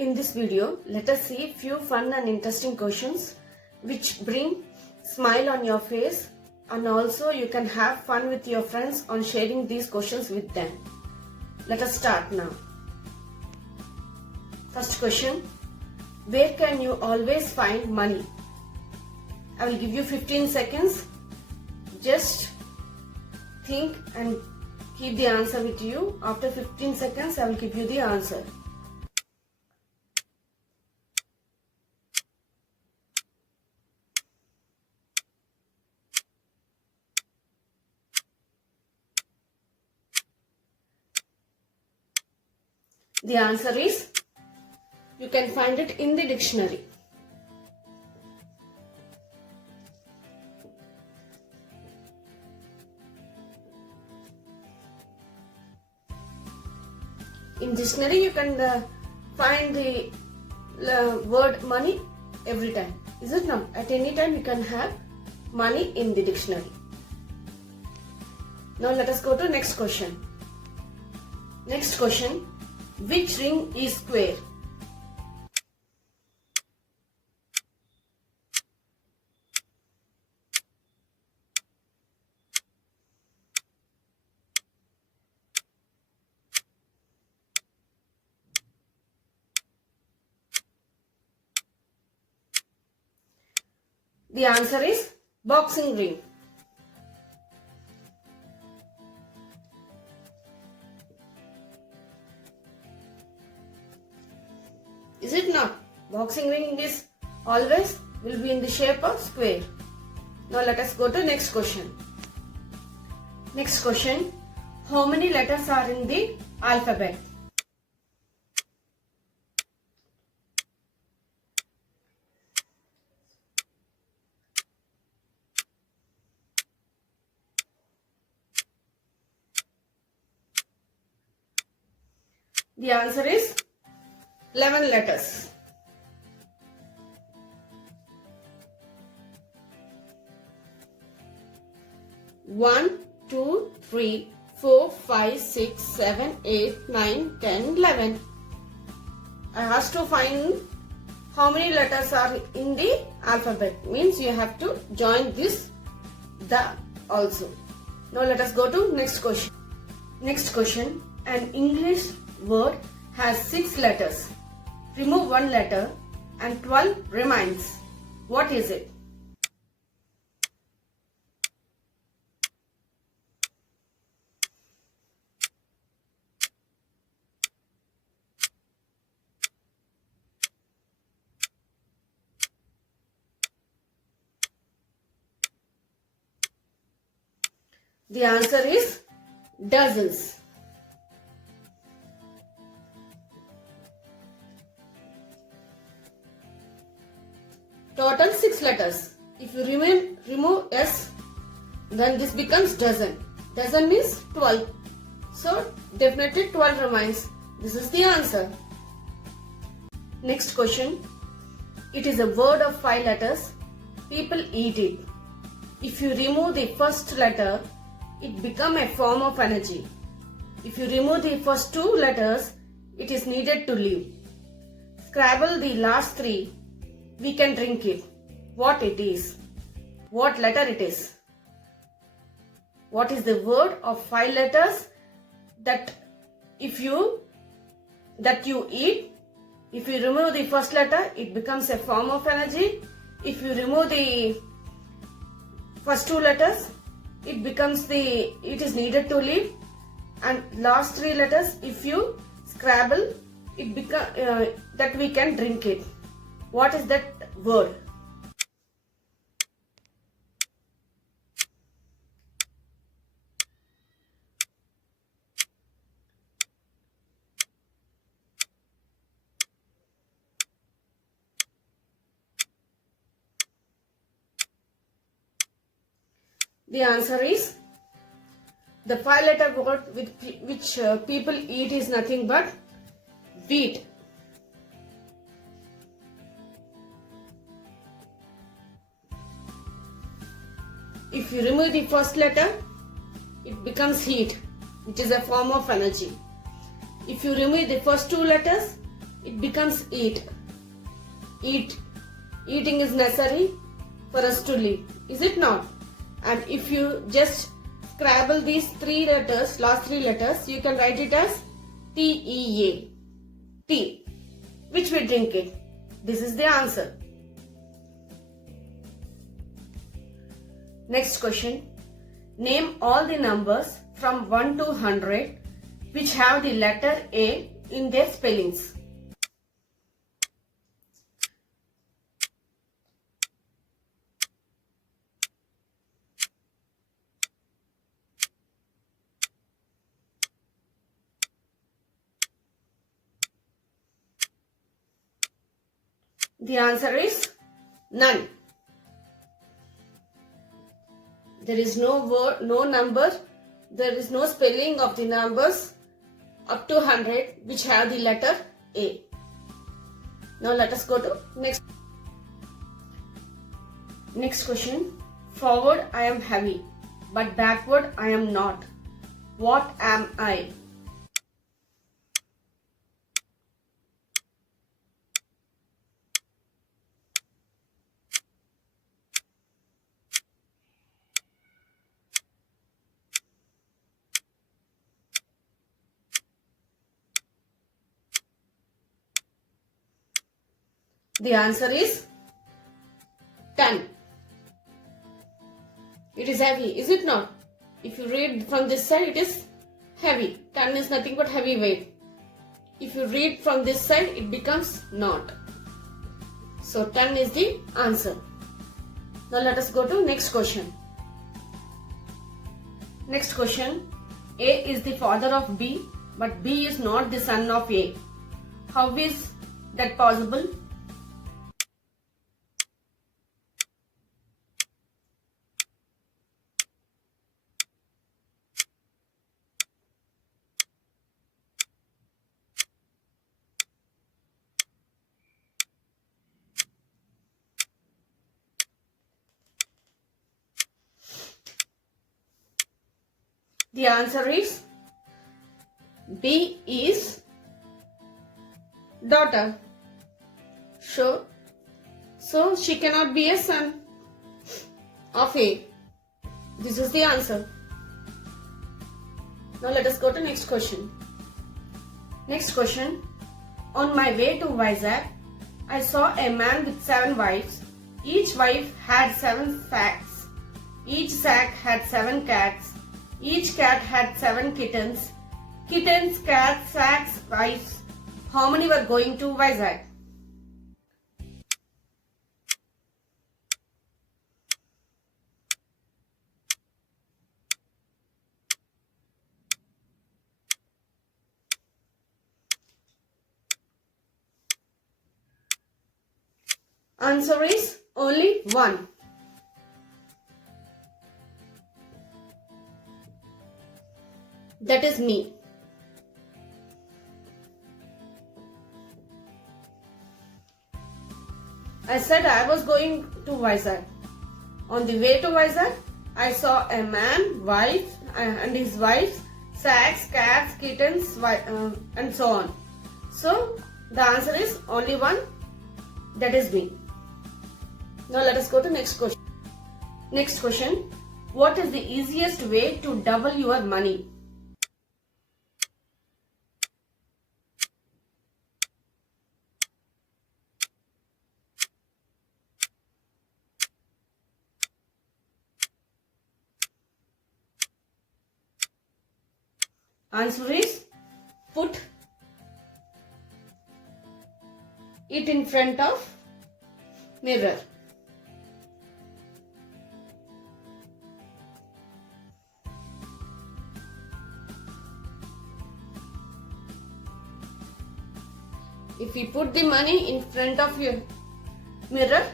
In this video, let us see few fun and interesting questions which bring smile on your face, and also you can have fun with your friends on sharing these questions with them. Let us start now. First question, where can you always find money? I will give you 15 seconds. Just think and keep the answer with you. After 15 seconds, I will give you the answer. The answer is, you can find it in the dictionary. In dictionary, you can find the word money every time. Is it not? At any time, you can have money in the dictionary. Now let us go to next question. Next question, which ring is square? The answer is boxing ring. Is it not? Boxing ring is always will be in the shape of square. Now let us go to next question. Next question, how many letters are in the alphabet? The answer is 11 letters. One, 2, 3, 4, 5, 6, 7, 8, 9, 10, 11. I asked to find how many letters are in the alphabet. Means you have to join this, the also. Now let us go to next question. Next question, an English word has 6 letters. Remove 1 letter and 12 remains. What is it? The answer is dozens. Total 6 letters. If you remove S, then this becomes dozen. Dozen means 12. So definitely 12 remains. This is the answer. Next question. It is a word of 5 letters. People eat it. If you remove the first letter, it becomes a form of energy. If you remove the first 2 letters, it is needed to live. Scrabble the last 3. We can drink it. What it is? What letter it is? What is the word of 5 letters that you eat? If you remove the first letter, it becomes a form of energy. If you remove the first 2 letters, it is needed to live. And last 3 letters, if you scrabble, it become that we can drink it. What is that word? The answer is, the 5-letter word which people eat is nothing but wheat. If you remove the first letter, it becomes heat, which is a form of energy. If you remove the first 2 letters, it becomes eat. Eat. Eating is necessary for us to live, is it not? And if you just scrabble these three letters, last three letters, you can write it as T-E-A. Tea. Which we drink it. This is the answer. Next question. Name all the numbers from 1 to 100 which have the letter A in their spellings. The answer is none. There is no word, no number, there is no spelling of the numbers up to 100 which have the letter A. Now let us go to next question. Forward I am heavy, but backward I am not. What am I? The answer is ton. It is heavy, is it not? If you read from this side, it is heavy. Ton is nothing but heavy weight. If you read from this side, it becomes not. So ton is the answer. Now let us go to next question. Next question. A is the father of B, but B is not the son of A. How is that possible? The answer is B is daughter. So she cannot be a son of A. This is the answer. Now let us go to next question. Next question. On my way to Vizag, I saw a man with 7 wives. Each wife had 7 sacks. Each sack had 7 cats. Each cat had 7 kittens. Kittens, cats, sacks, wives. How many were going to Vizag? Answer is only 1. That is me. I said I was going to Vizag. On the way to Vizag, I saw a man, wife, and his wives, sacks, cats, kittens, and so on. So the answer is only 1. That is me. Now let us go to next question. Next question. What is the easiest way to double your money? Answer is put it in front of mirror. If we put the money in front of your mirror,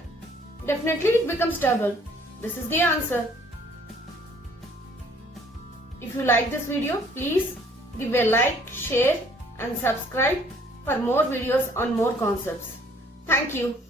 definitely it becomes double. This is the answer. If you like this video, please give a like, share and subscribe for more videos on more concepts. Thank you.